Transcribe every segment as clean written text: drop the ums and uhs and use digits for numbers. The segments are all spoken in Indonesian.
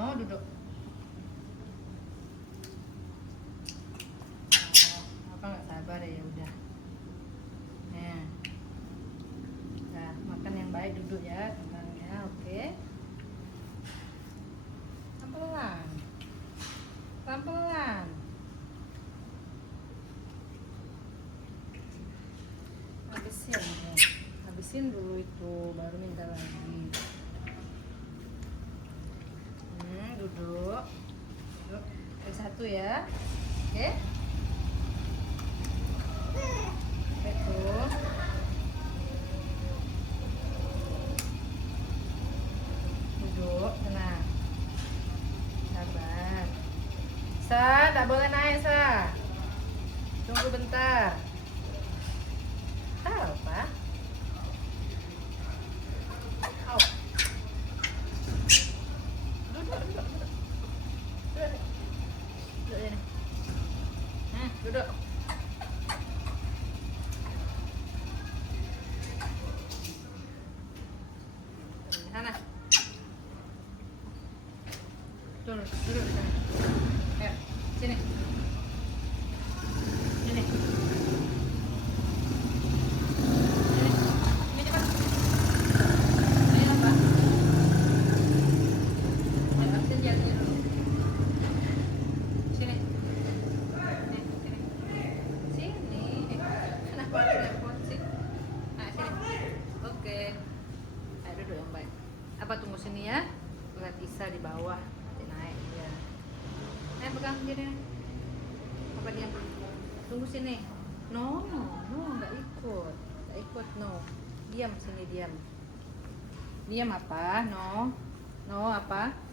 No, duduk. Apa nggak sabar ya udah. Nah, nah makan yang baik duduk ya kentangnya, oke. Pelan-pelan, pelan-pelan. Habisin dulu itu, baru minta lagi. Duduk, duduk. Satu ya, oke. Itu. Duduk, tenang. Sabar. Sa, tak boleh naik, Sa. Tunggu bentar. Apa? Au. Duduk, duduk, duduk. Duduk. Duduk sini. Duduk. Sana. Duduk, duduk di sana. Ayo, sini. Sini. Sini cepat. Ini apa? Ayo, habisin jatuhnya dulu. Sini. Sini. Kenapa harus repot sih? Nah, sini. Oke. Ayo duduk yang baik. Apa tunggu sini ya? Lihat Isa di bawah. Nanti naik dia. Ayo pegang gini. Apa dia? Tunggu sini. No, nggak ikut. Nggak ikut, no. Diam sini, diam. Diam apa? No. No apa?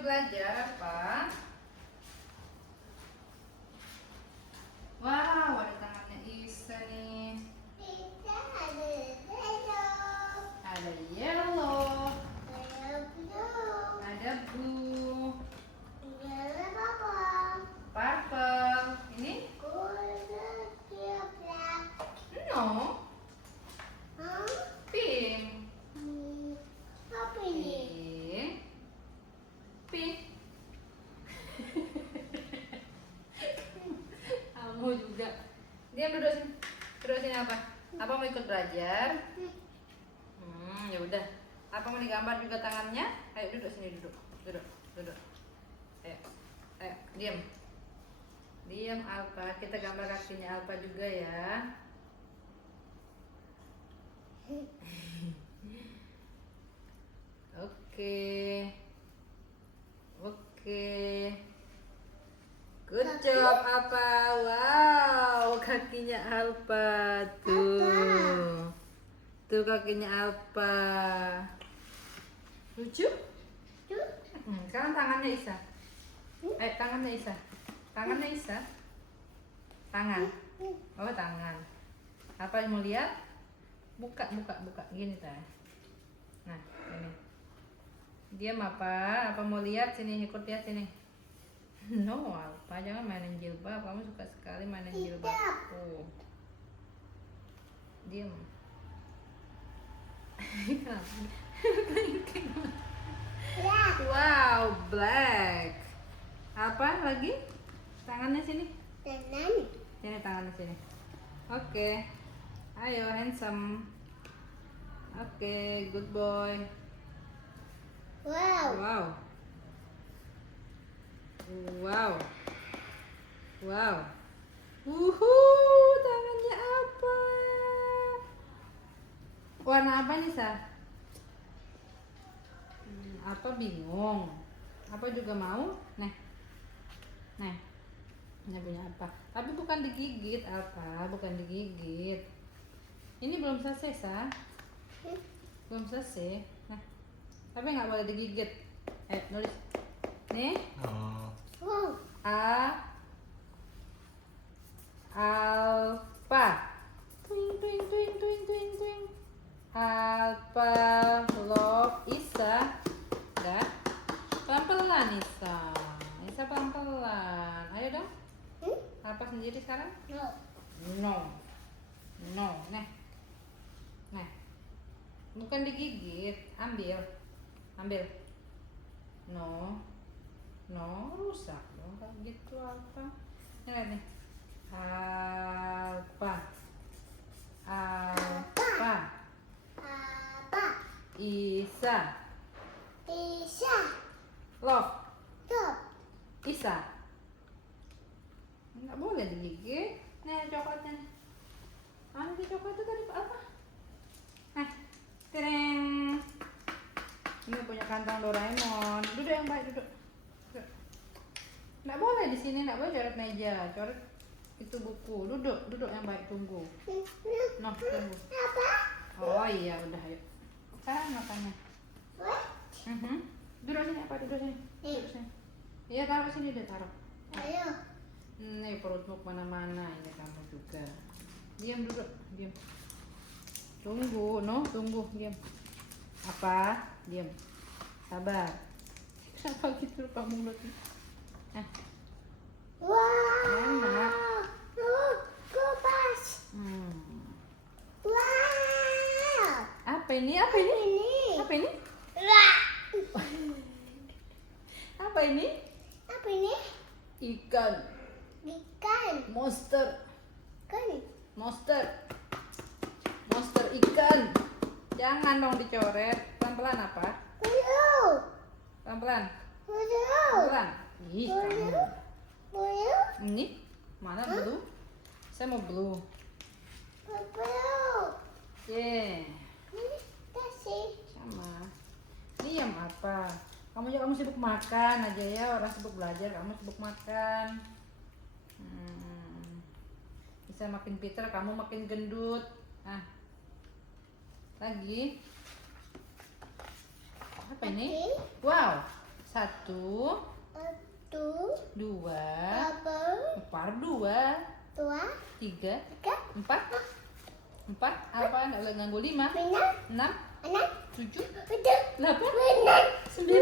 Belajar apa? Wow, ada tangannya Isa nih. Ada yellow, ada blue, purple. Ini? No. Pink. Pink. Kamu juga. Dia duduk sini. Duduk sini apa? Apa mau ikut belajar? Ya udah. Apa mau digambar juga tangannya? Ayo duduk sini, duduk. Duduk. Ayo. Diam. Diam Alpa. Kita gambar kakinya Alpa juga ya. Oke. Good job apa? Wow, kakinya Alpa tuh. Tuh kakinya Alpa. Lucu? Sekarang tangannya Isa. Tangannya Isa. Tangan. Oh, tangan. Apa yang mau lihat? Buka. Gini teh. Nah, ini. Diam apa? Apa mau lihat? Sini, ikut lihat sini. No, apa? Jangan mainin jilbab. Kamu suka sekali mainin jilbabku. Diam. Wow, black. Apa lagi? Tangannya sini. Sini tangannya sini. Oke. Ayo handsome. Oke, good boy. Wow. Tangannya apa? Warna apa nih, Sa? Apa bingung? Apa juga mau? Nah. Ini punya apa? Tapi bukan digigit, apa? Bukan digigit. Ini belum selesai, Sa. Belum selesai. Nah. Tapi nggak boleh digigit. Ayo, nulis. Nih. Alpha. Twing. Alpha love Isa. Udah. Pelan-pelan Isa. Isa pelan-pelan. Ayo dong. Apa sendiri sekarang? No. Nah. Bukan digigit. Ambil. No, rusak dong kayak gitu apa? Ini lihat nih. Alpha. Isa. Love. Isa. Nggak boleh digigit. Nih coklatnya. Di coklat itu tadi apa? Tereng. Ini punya kantong Doraemon. Duduk yang baik, duduk. Nggak boleh di sini, nggak boleh coret meja, coret itu buku. Duduk yang baik, tunggu. Tunggu. Oh iya, udah ayo. Sekarang makannya. Duduk sini, apa? Duduk sini. Iya, taruh sini deh, taruh. Nih perutmu kemana-mana, ini kamu juga. Diam, duduk, diam. Tunggu, diam. Apa? Diam. Sabar. Kenapa gitu lupa mulutnya? Enak. Kupas. Apa ini? Apa ini? Ikan. Monster ikan. Jangan dong dicoret. Pelan-pelan apa? Pelan-pelan. Ih, kamu. Ini mana blue? Saya mau blue. Sama. Diam apa? Kamu sibuk makan aja ya. Orang sibuk belajar, kamu sibuk makan. Bisa makin pintar, kamu makin gendut. Lagi. Apa ini? Wow. 1, 2, 3, 4. Apa? Nggak boleh ganggu. 5, 6, 7, 8, 9, 10.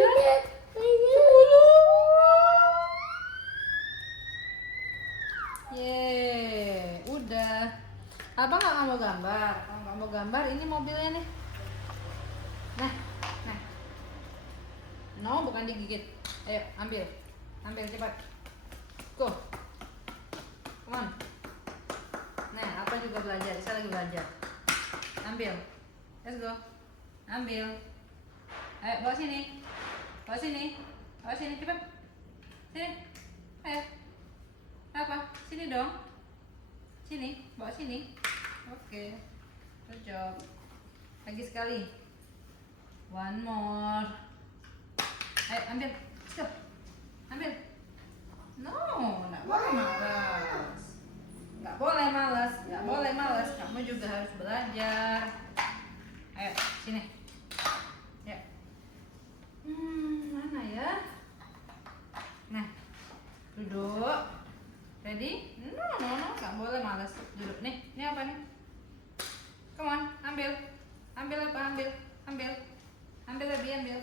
Yeay, udah. Abang nggak mau gambar. Kalau nggak mau gambar, ini mobilnya nih. Nah. No, bukan digigit. Ayo, ambil cepat. Go. Come on. Nah, apa juga belajar. Saya lagi belajar. Ambil. Let's go. Ambil. Ayo, bawa sini cepat. Sini. Ayo. Apa? Sini dong. Bawa sini. Oke. Good job. Lagi sekali. One more. Ayo, ambil. Let's go. Ambil. No, nggak boleh malas. Nggak boleh malas. Kamu juga harus belajar. Ayo, sini. Ya. Mana ya? Nah, duduk. Ready? No, nggak boleh malas duduk. Nih, ini apa nih? Come on, ambil. Ambil apa? Ambil. Ambil. Ambil lebih, ambil.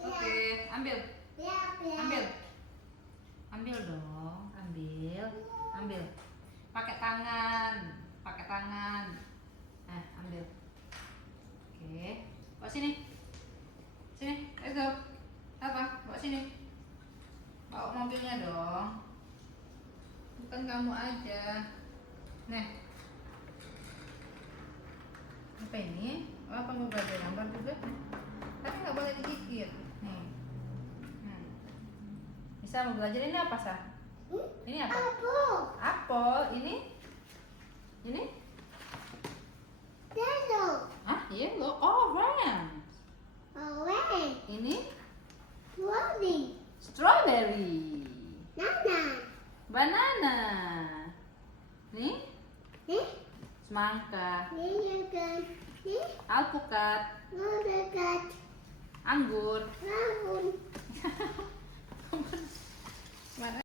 Oke, ambil. Ambil. Ambil dong, ambil. Ambil. Pakai tangan. Pakai tangan. Nah, ambil. Oke. Bawa sini. Sini, let's go. Apa? Bawa sini. Bawa mobilnya dong. Bukan kamu aja. Nih. Apa ini? Oh, apa mau belajar gambar juga? Tapi nggak boleh digigit. Nih. Bisa mau belajar ini apa, Sah? Ini apa? Apel. Ini? Ini? Yellow. Ah, yellow. Orange. Ini? Strawberry. Banana. Nih? Semangka. Alpukat. Anggur.